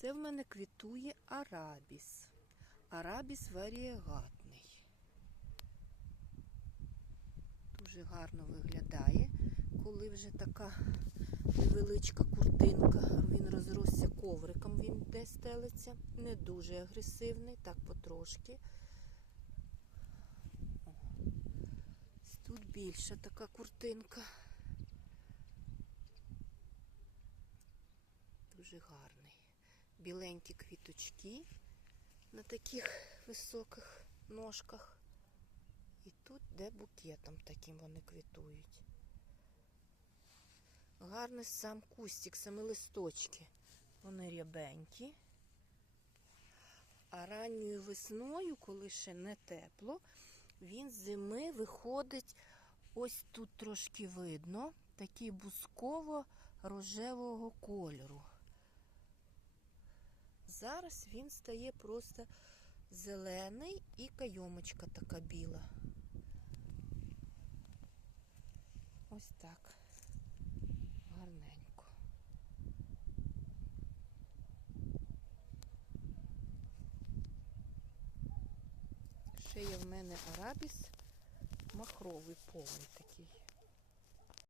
Це в мене квітує арабіс. Арабіс варієгатний. Дуже гарно виглядає, коли вже така невеличка куртинка. Він розросся ковриком, він де стелиться. Не дуже агресивний, так потрошки. Тут більша така куртинка. Дуже гарний. Біленькі квіточки на таких високих ножках. І тут де букетом таким вони квітують. Гарний сам кустик, саме листочки. Вони рябенькі. А ранньою весною, коли ще не тепло, він з зими виходить, ось тут трошки видно, такий бусково-рожевого кольору. Зараз він стає просто зелений і кайомочка така біла. Ось так. Гарненько. Ще є в мене арабіс махровий повний такий.